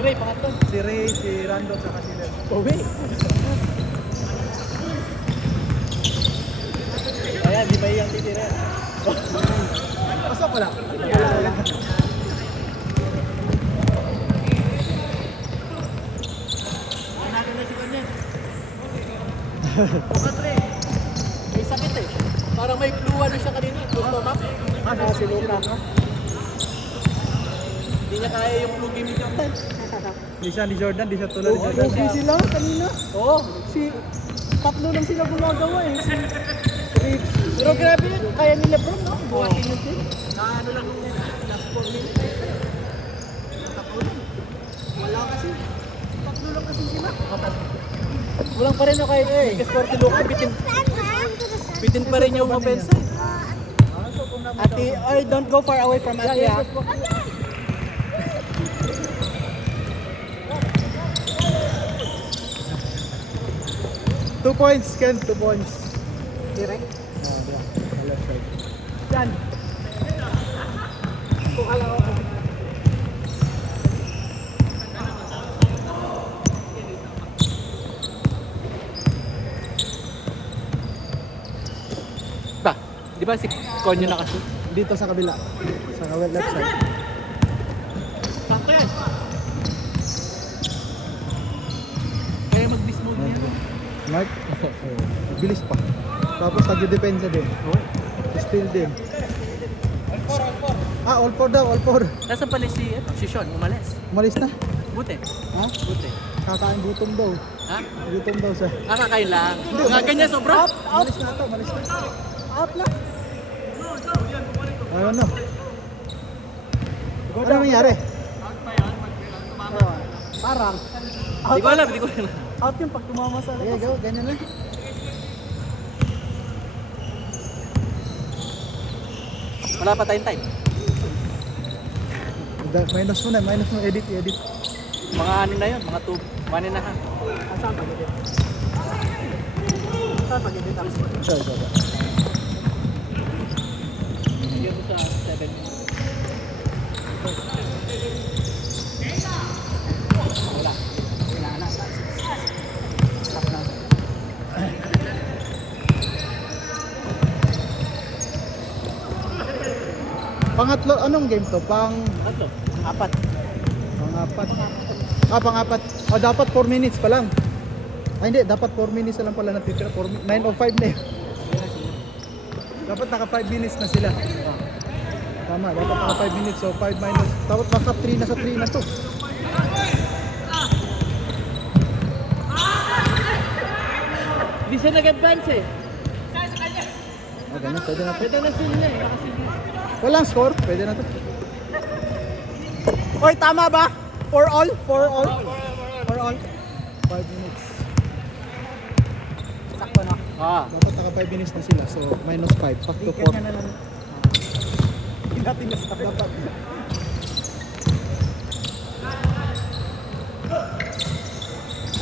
Ray, pangatlo. Si Ray, si Rando, saka si Len. Uwi. Ayan, di ba yung titira? Pasok pala. Wala. Natin na si Kanyan. Bukat Ray. May sakit eh. Parang may flu ano siya kanina. Flu stomach. Ano si Luka? Hindi niya kaya yung flu game ni Jordan. Di siya ni Jordan, di siya tulad ni Oo, Jordan. busy Sila kanina. Oo. Si tatlo lang sila gumagawa eh. Si Reeves. Pero grabe yun. Kaya ni Lebron, no? Buhatin yung team. Na ano lang yung last 4 minutes. Wala kasi. Tatlo lang kasi sila. Kulang pa rin no kahit nag-score si Luka. Bitin pa rin yung offense. Ate, ay, don't go far away from Ate. Yeah, ah. 2 points, Ken. 2 points. Direct. Left side. Yan. Kung alam ko. Ba, di ba si Konyo na kasi? Dito sa kabila. Sa left side. Sakto yan. Kaya mag-dismode niya. No? Mark. Bilis pa. Tapos nag-depensa din. Still din. All four daw, all four. Nasaan pala si Sean? Umalis. Umalis na. Buti. Ha? Buti. Kakain gutom daw. Ha? Gutom daw siya. Kakain lang. Nga ganyan sobra. Umalis na ito, umalis na. Out na. Ano? Ano nangyari? Parang. Hindi ko alam, hindi ko alam. Out yung pag tumama sa Okay, labas. go. Ganyan na. Wala pa tayong time. Minus mo na, minus mo. Edit, edit. Mga ano na yun, mga 2, 1 and a half. Saan pag-edit? Saan pag-edit ako? Ito. Bigyan mo sa 7 minutes. Wala. Kailangan na. Stop na. Pangatlo, anong game to? Tatlo. Apat. Pangapat. Pangapat. Dapat 4 minutes pa lang. Hindi, dapat 4 minutes na lang pala natitira. 9:05 na yun. Dapat naka 5 minutes na sila. Tama, dapat naka 5 minutes. So 5 minus. Dapat naka 3 na sa 3 na to. Hindi siya nag-advance eh. Ganun, pwede na to. Pwede na sila eh. Nakasili. Walang score, pwede na to. Oy, tama ba? For all? For all? For all? 5 minutes. Sakto na. Dapat naka 5 minutes na sila. So minus 5. Back to Di 4. kanya na lang. Hindi natin na-stop. Dapat.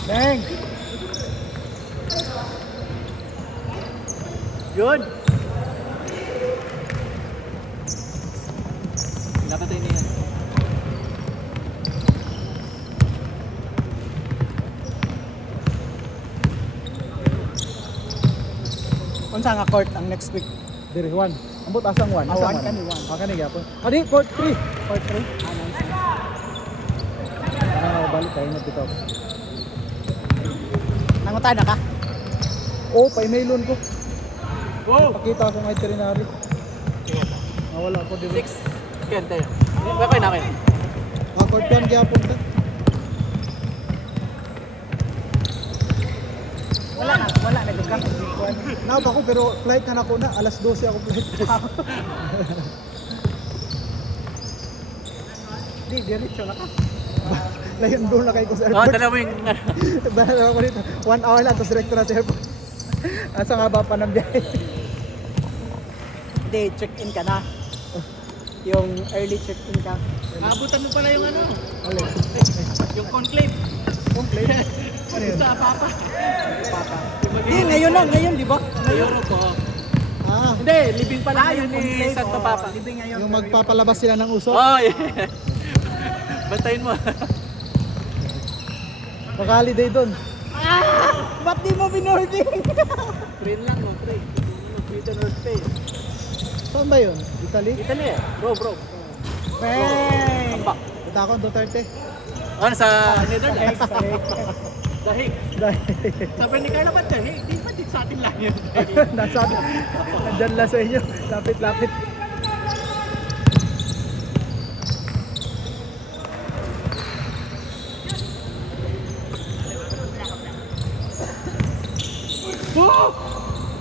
Bang! Yun. Napatay niya yan. Unsa nga court ang next week? Diri 1. Ambot asang 1. Ah, one kani, one. Kani gyapon. Kani court 3. Court 3? Ah, nice. Balik kayo na dito. Nangutan na ka? Oh, pa-emailon ko. Wow! Pakita ko ng itinerary. Nawala ko dito. 6. Ken, tayo. Bakay na kayo. Court 1 gyapon ta. Wala na ka. Naab ako pero flight na ako na. Alas 12 ako flight. Di, diretso na ka. Layon doon na kayo ko sa Oo, airport. dala mo yung ano. Bahala ako dito. 1 hour lang, tapos direkto na sa airport. Asa nga ba pa ng biyahe? Hindi, check-in ka na. Yung early check-in ka. Abutan mo pala yung ano. Alin? Yung conclave. Complete? Ano yun? Sa Papa. Hindi, ngayon lang, ngayon, di ba? Ngayon po. Hindi, living pala yun ni Santo Papa. Hindi ngayon. Yung magpapalabas sila ng uso. Oh, yeah. Bantayin mo. Mag-holiday doon. Ba't di mo binording? Train lang, no? Train. Sweden or Spain. Saan ba yun? Italy? Italy eh. Bro. Bang! Ambak. Punta ako, Duterte. Ano sa Netherlands? Sahig. Dahig. Dahil, Sabi ni Carla, ba't dahig? Di ba dito sa atin lang yun? nasa, nandyan lang sa inyo. Lapit-lapit.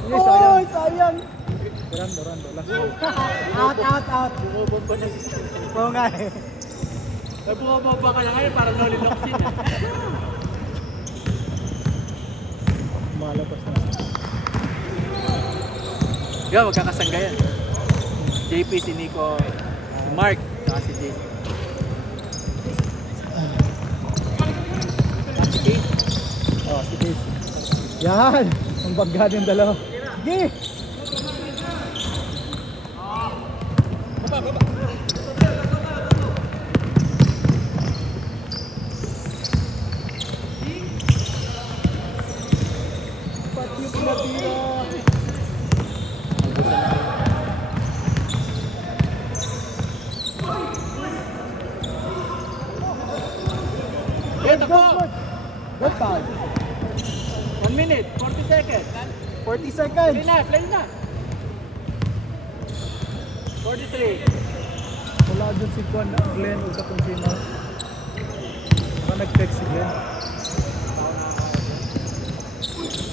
Yes, Oy, sayang. sayang! Rando. Last ball. Out. Bumabomba na si Oo nga eh. Ay, bumabomba ka na ngayon, parang noliloksin eh. Malabas na. Yo, magkakasangga yan. JP, si Nico, si Mark, saka si JP. Oh, si Casey. Yan! Ang bagga yung dalawa. Sige! Ba't yung pinatira? Yan, takbo! Good foul. 1 minute, 40 seconds. 40 seconds. Play na. 43. Wala dyan si Glenn o sa kung sino. Baka nag-text si Glenn.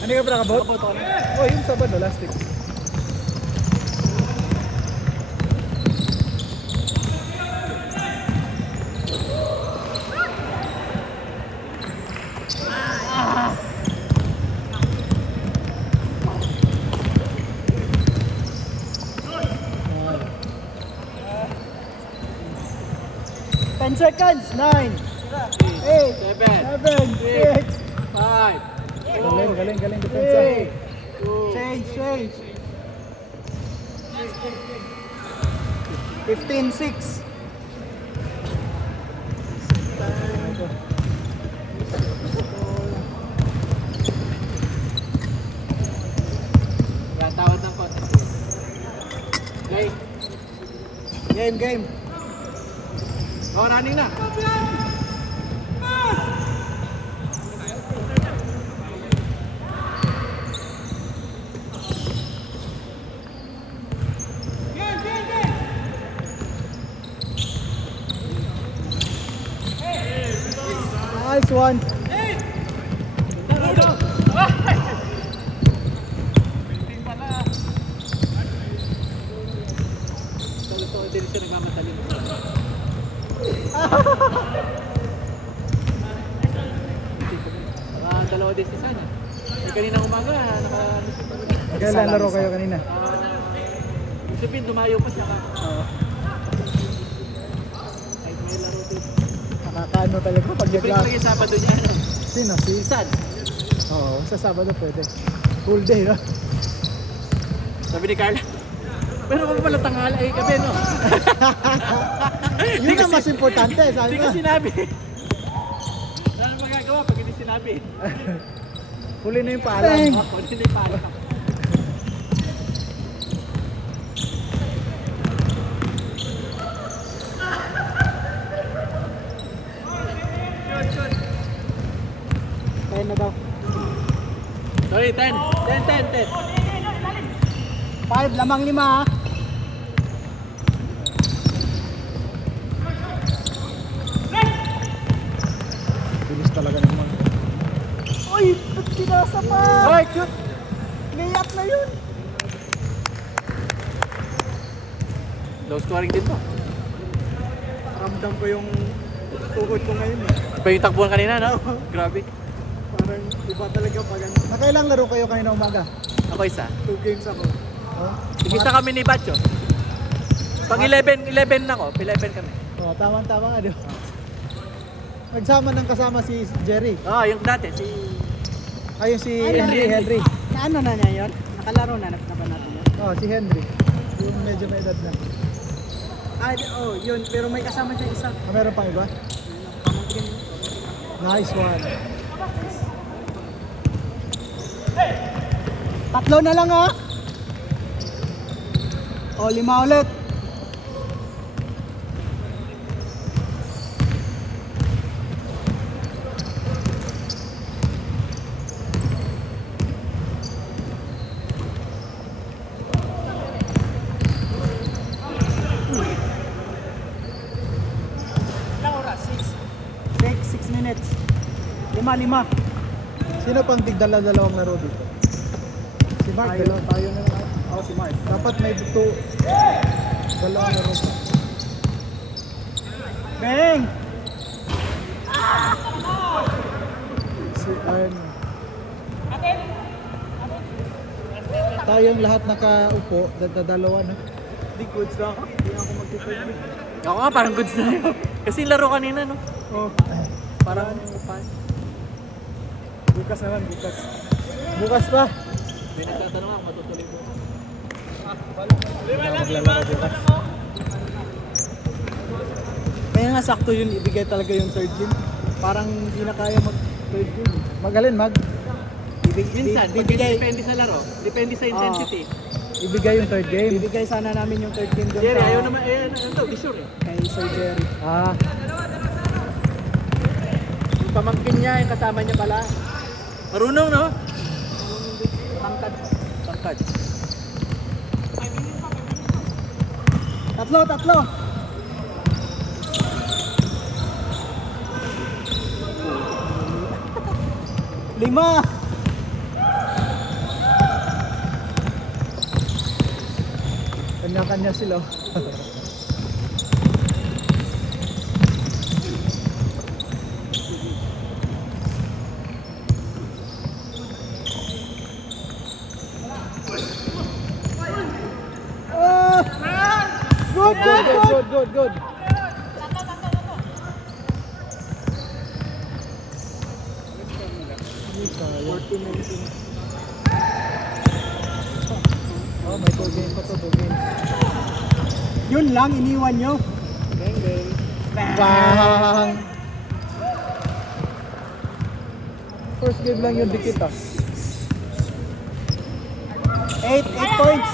Ano ka ba nakabot? Nakaboto ka na. Oh, yung Sabado, last week. Ten seconds. 9, 8, 7, 7, 6, 5, Galing depensa. 2, change. 15, 6. yan, tawad ng konti. Okay. Game. Oh, running na. Nice one. Ito, hindi rin siya nagmamadali. Dalawa din si Sana. Kaninang umaga, Magkailan laro kayo kanina? Sabihin, dumayo pa siya ka. Ay, may laro din. Nakakaano talaga pag Siyempre nagla... talaga yung Sabado niya. Sino? Si... Sad. Oo, sa Sabado pwede. Full day, no? Sabi ni Carla. Pero kung pala tanghali ay gabi, no? Yun ang mas importante, sabi Hindi mo. ko sinabi. Ano magagawa pag hindi sinabi? Huli na yung paalam. Ako, hindi pala. Kaya na daw. Sorry, 10. 10. 5, lamang 5 ha. Bilis talaga naman. Uy, ba't pinasa pa? Hoy, cute! Layup na yun. Low scoring din to. Ramdam ko yung tuhod ko ngayon eh. Iba yung takbuhan kanina, no? Grabe. Parang iba talaga pag ano. Nakailang laro kayo kanina umaga? Ako isa. 2 games ako. Oh, Isa kami ni Bacho. Pag 11 ako, 11 kami. oh tama nga, di ba? Nagsama ng kasama si Jerry. Yung dati, si... Ayun si Ay, Henry. Na ano na niya yun? Nakalaro na ba natin yun? Oh, si Henry. Yung medyo may edad na. Yun. Pero may kasama siya isa. Meron pang iba? Nice one. Tatlo na lang ha. O, 5 ulit. Ilang oras? 6 minutes. 5. Sino pang tigdala-dalawang laro dito? Si Mark, Tayo, dalawa. tayo na lang. Ako si Mark. Dapat may dito dalawang laro. Bang! Si Arno. Tayong lahat nakaupo, dalawa na. Di goods na ako. Hindi na ako magtitulog. Ako nga, parang goods na yun. Kasi laro kanina, no? Oh. Parang upan. Bukas naman, bukas. Bukas pa. May nagtatanong ako, matutuloy ko. Maglalaro bukas. Kaya nga sakto yun, ibigay talaga yung third game. Parang hindi na kaya mag third game. Magalin, Minsan, Bibigay, depende sa laro. Depende sa intensity. ibigay yung third game. bibigay sana namin yung third game doon Jerry, sa ayaw naman, ano daw, di sure eh. kay Sir Jerry. Ah, Yung pamangkin niya, yung kasama niya pala. Marunong, no? Tangkad. Tangkad. Tatlo. Lima. kanya-kanya sila. Good. Oh, may 2 games pa to, 2 games. Yun lang, iniwan nyo. Bang! First game lang yung dikit ah. 8 points.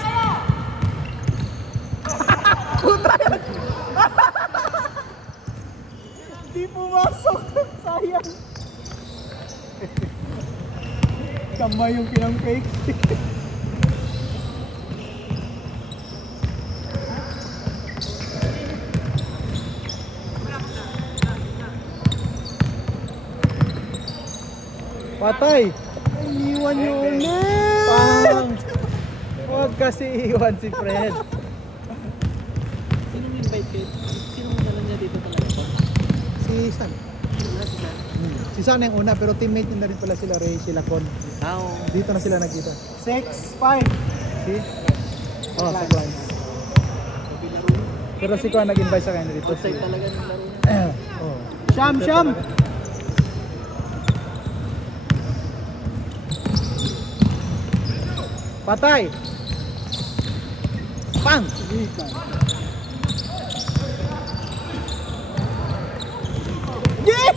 Di pumasok. Sayang. Kamay yung pinang-fake. Patay! Iniwan nyo ulit. Pang! Huwag kasi iwan si Fred. Sinong invite kayo? Sinong dala niya dito talaga? Si San. Wala si San. Si San yung una pero teammate niya na rin pala sila Ray, sila Con. Oo. Dito na sila nagkita. 6-5. Si? Oh, sa Clines. Sabi laro. Pero si Con nag-invite sa kanya dito. Outside talaga ng laro niya. Oh. Sham. Patay! Pang! Yeah!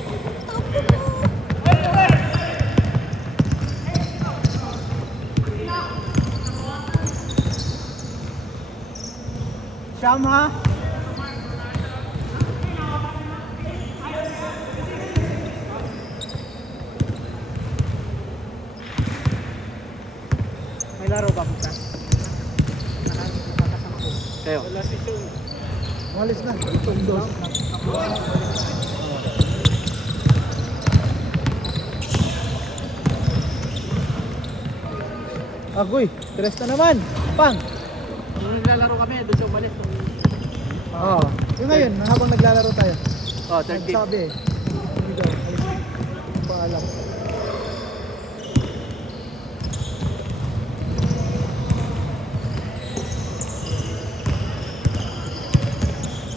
Sham ha? May laro ba bukas? Kayo. Wala si Sean. Malis na. Itong dos. Agoy, stress na naman. Pang! Nung naglalaro kami, doon siya umalis. Oo. Yung ngayon, habang naglalaro tayo. Oh, third game. Nagsabi eh. Hindi daw. Hindi pa alam.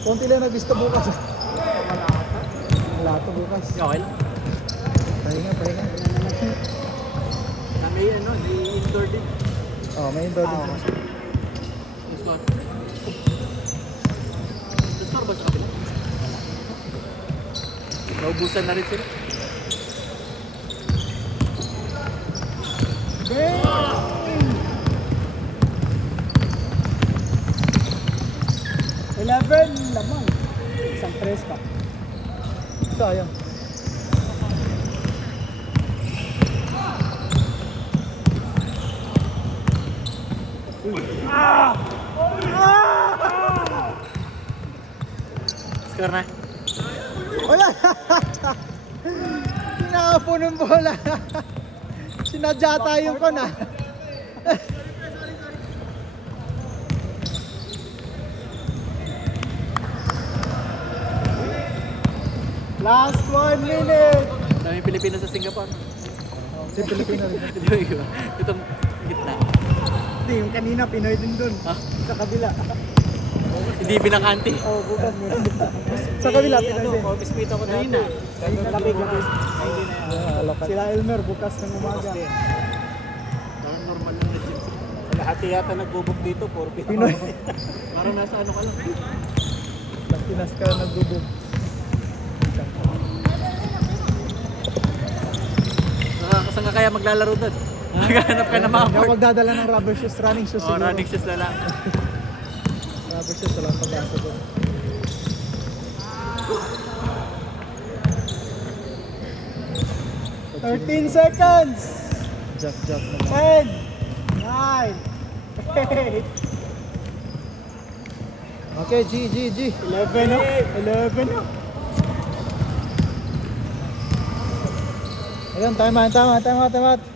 Konti lang nag-gusto bukas. Wala to bukas. Okay lang. Pahinga. Na may ano, may indoor din. Oh, may indoor din. Yung score. Yung score ba sa kapila? Naubusan na rin sila. Eleven lamang. Isang press pa. Sayang. Score na. Wala! Tinakapo ng bola. Sinadya tayo ko na. Last 1 minute. Daming Pilipino sa Singapore. Si Pilipino rin. Itong gitna. Hindi, yung kanina Pinoy din dun. Ah, Sa kabila. hindi binakanti. Oh, bukas mo. Sa kabila, Ano, Pinoy din. office mate ako dati. Gabi. Sila Elmer, bukas ng umaga. Parang normal lang na gym. Lahat yata nagbubog dito, 4 Pinoy. Parang nasa ano ka lang. Las Pinas ka nagbubog. Saan ka kaya maglalaro doon? Maghanap ka ng mga Hindi ako court. magdadala ng rubber shoes, running shoes Oh, siguro. running shoes na lang. Rubber shoes, wala pag-asa doon. $13 seconds. Jack naman. 10, 9, 8, Okay, G. 11 na. 11 na. Ayun, time out.